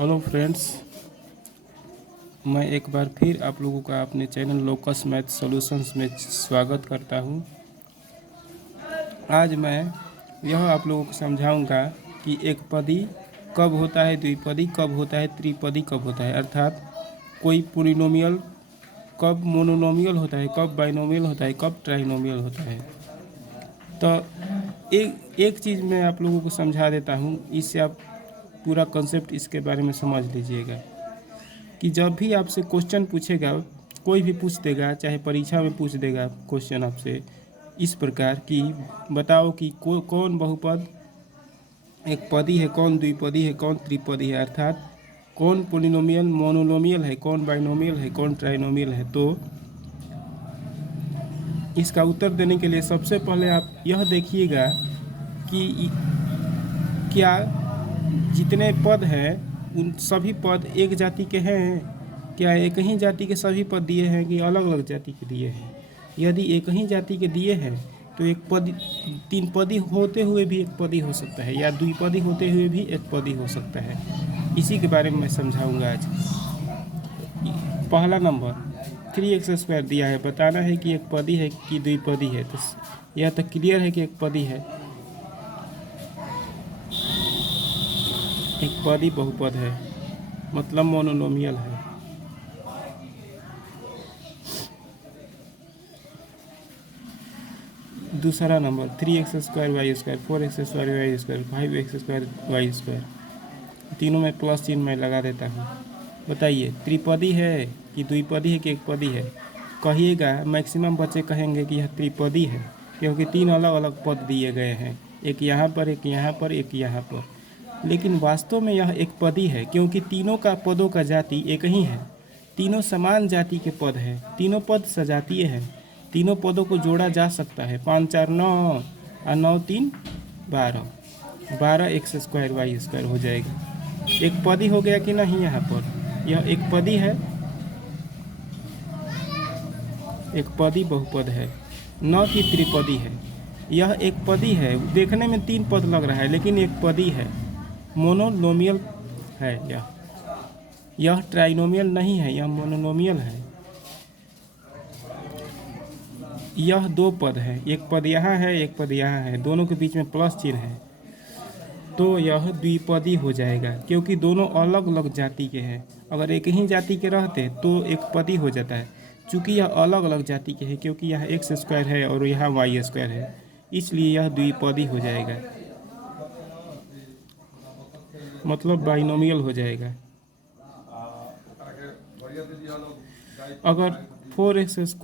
Hello friends, मैं एक बार फिर आप लोगों का अपने चैनल लोकस मैथ सॉल्यूशंस में स्वागत करता हूं। आज मैं यह आप लोगों को समझाऊंगा कि एकपदी कब होता है, द्विपदी कब होता है, त्रिपदी कब होता है। अर्थात कोई पोलिनोमियल कब मोनोनोमियल होता है, कब बाइनोमियल होता है, कब ट्राइनोमियल होता है। तो एक चीज़ मैं आप लोगों को समझा देता हूं, इससे आप पूरा कॉन्सेप्ट इसके बारे में समझ लीजिएगा कि जब भी आपसे क्वेश्चन पूछेगा, कोई भी पूछ देगा, चाहे परीक्षा में पूछ देगा क्वेश्चन आपसे इस प्रकार कि बताओ कि कौन बहुपद एक पदी है, कौन द्विपदी है, कौन त्रिपदी है। अर्थात कौन पोलिनोमियल मोनोनोमियल है, कौन बाइनोमियल है, कौन ट्राइनोमियल है। तो इसका उत्तर देने के लिए सबसे पहले आप यह देखिएगा कि क्या जितने पद हैं उन सभी पद एक जाति के हैं, क्या एक ही जाति के सभी पद दिए हैं कि अलग अलग जाति के दिए हैं। यदि एक ही जाति के दिए हैं तो एक पद तीन पदी होते हुए भी एक पदी हो सकता है, या द्विपदी होते हुए भी एक पदी हो सकता है। इसी के बारे में मैं समझाऊंगा आज। पहला नंबर 3x² दिया है, बताना है कि एक पदी है कि द्विपदी है। तो यह तो क्लियर है कि एक पदी है, एक पदी बहुपद है, मतलब मोनोनोमियल है। दूसरा number 3x² y², 4x² y², 5x² y², तीनों में प्लस चिन्ह मैं लगा देता हूँ। बताइए त्रिपदी है कि द्विपदी है कि एक पदी है। कहिएगा, मैक्सिमम बच्चे कहेंगे कि यह त्रिपदी है, क्योंकि तीन अलग अलग पद दिए गए हैं, एक यहाँ पर, एक यहाँ पर, एक यहाँ पर। लेकिन वास्तव में यह एक पदी है, क्योंकि तीनों का पदों का जाति एक ही है। तीनों समान जाति के पद हैं, तीनों पद सजातीय हैं। तीनों पदों को जोड़ा जा सकता है। 5 4 9 और 9 3 12, 12x² y² हो जाएगा। एक पदी हो गया कि नहीं। यहाँ पर यह एक पदी है, एक पदी बहुपद है, न कि त्रिपदी है। यह एक पदी है, देखने में तीन पद लग रहा है लेकिन एक पदी है, मोनोनोमियल है। यह ट्राइनोमियल नहीं है, यह मोनोनोमियल है। यह दो पद है, एक पद यहाँ है, एक पद यहाँ है, दोनों के बीच में प्लस चिन्ह है, तो यह द्विपदी हो जाएगा, क्योंकि दोनों अलग अलग जाति के हैं। अगर एक ही जाति के रहते तो एक पदी हो जाता है। चूँकि यह अलग अलग जाति के हैं, क्योंकि यहाँ x² है और यहाँ y² है, इसलिए यह द्विपदी हो जाएगा, मतलब बाइनोमियल हो जाएगा। अगर 4x²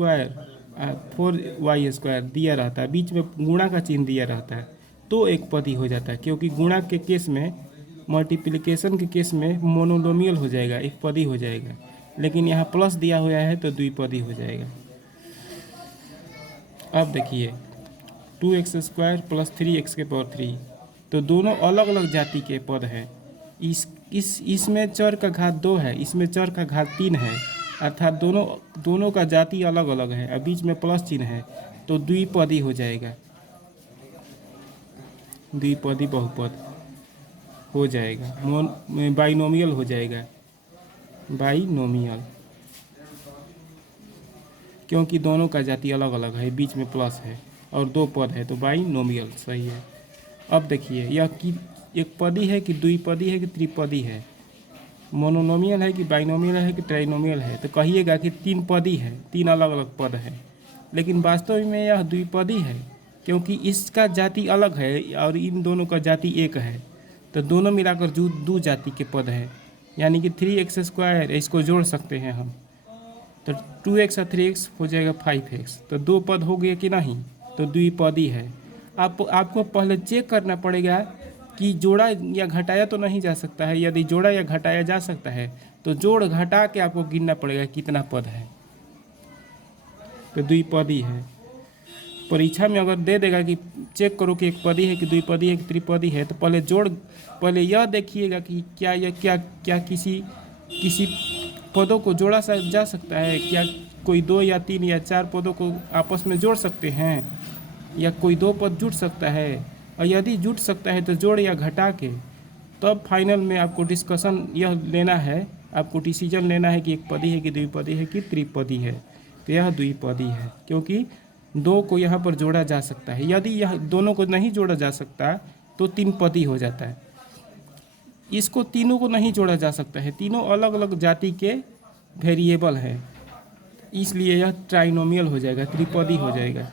4y² दिया रहता है, बीच में गुणा का चिन्ह दिया रहता है, तो एक पदी हो जाता है, क्योंकि गुणा के केस में, मल्टीप्लिकेशन के केस में मोनोनोमियल हो जाएगा, एक पदी हो जाएगा। लेकिन यहाँ प्लस दिया हुआ है तो द्विपदी हो जाएगा। अब देखिए 2x² + 3x⁻3, तो दोनों अलग अलग जाति के पद हैं। इसमें चर का घात 2 है, इसमें चर का घात 3 है, अर्थात दोनों का जाति अलग अलग है और बीच में प्लस चिन्ह है, तो द्विपदी हो जाएगा, द्विपदी बहुपद हो जाएगा, बाइनोमियल हो जाएगा, बाइनोमियल, क्योंकि दोनों का जाति अलग अलग है, बीच में प्लस है और दो पद है, तो बाइनोमियल सही है। अब देखिए यह कि एक पदी है कि द्विपदी है कि त्रिपदी है, मोनोनोमियल है कि बाइनोमियल है कि ट्राइनोमियल है। तो कहिएगा कि तीन पदी है, तीन अलग अलग पद हैं, लेकिन वास्तव में यह द्विपदी है, क्योंकि इसका जाति अलग है और इन दोनों का जाति एक है, तो दोनों मिलाकर दो जाति के पद हैं। यानी कि 3x², इसको जोड़ सकते हैं हम, तो 2x और 3x हो जाएगा 5x, तो दो पद हो गए कि नहीं, तो द्विपदी है। आपको पहले चेक करना पड़ेगा कि जोड़ा या घटाया तो नहीं जा सकता है। यदि जोड़ा या घटाया जा सकता है तो जोड़ घटा के आपको गिनना पड़ेगा कितना पद है, तो द्विपदी है। परीक्षा में अगर दे देगा कि चेक करो कि एक पदी है कि द्विपदी है कि त्रिपदी है, तो पहले यह देखिएगा कि क्या किसी पदों को जोड़ा जा सकता है, क्या कोई 2 या 3 या 4 पदों को आपस में जोड़ सकते हैं, या कोई दो पद जुड़ सकता है। और यदि जुट सकता है तो जोड़ या घटा के तब फाइनल में आपको डिस्कशन यह लेना है, आपको डिसीजन लेना है कि एक पदी है कि द्विपदी है कि त्रिपदी है। तो यह द्विपदी है, क्योंकि दो को यहाँ पर जोड़ा जा सकता है। यदि यह दोनों को नहीं जोड़ा जा सकता तो तीन पदी हो जाता है। इसको तीनों को नहीं जोड़ा जा सकता है, तीनों अलग अलग जाति के वेरिएबल हैं, इसलिए यह ट्राइनोमियल हो जाएगा, त्रिपदी हो जाएगा।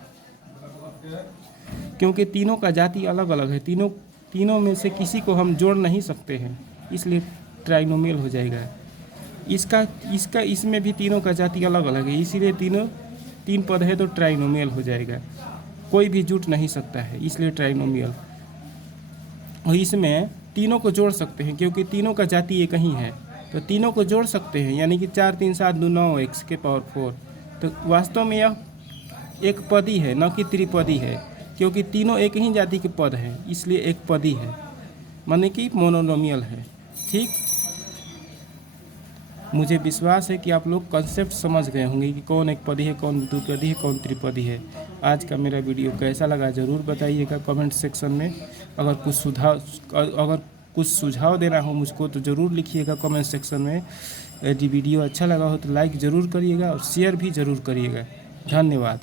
क्योंकि तीनों का जाति अलग अलग है, तीनों में से किसी को हम जोड़ नहीं सकते हैं, इसलिए ट्राइनोमियल हो जाएगा। इसमें भी तीनों का जाति अलग अलग है, इसीलिए तीन पद है तो ट्राइनोमियल हो जाएगा। कोई भी जुट नहीं सकता है, इसलिए ट्राइनोमियल। और इसमें तीनों को जोड़ सकते हैं, क्योंकि तीनों का जाति एक ही है, तो तीनों को जोड़ सकते हैं, यानी कि 4 3 7 2 9 x के पावर 4। तो वास्तव में यह एक पदी है, न कि त्रिपदी है, क्योंकि तीनों एक ही जाति के पद हैं, इसलिए एक पदी है, माने कि मोनोनोमियल है। ठीक, मुझे विश्वास है कि आप लोग कंसेप्ट समझ गए होंगे कि कौन एक पदी है, कौन द्विपदी है, कौन त्रिपदी है। आज का मेरा वीडियो कैसा लगा ज़रूर बताइएगा कमेंट सेक्शन में। अगर कुछ सुझाव देना हो मुझको तो ज़रूर लिखिएगा कमेंट सेक्शन में। यदि वीडियो अच्छा लगा हो तो लाइक ज़रूर करिएगा और शेयर भी ज़रूर करिएगा। धन्यवाद।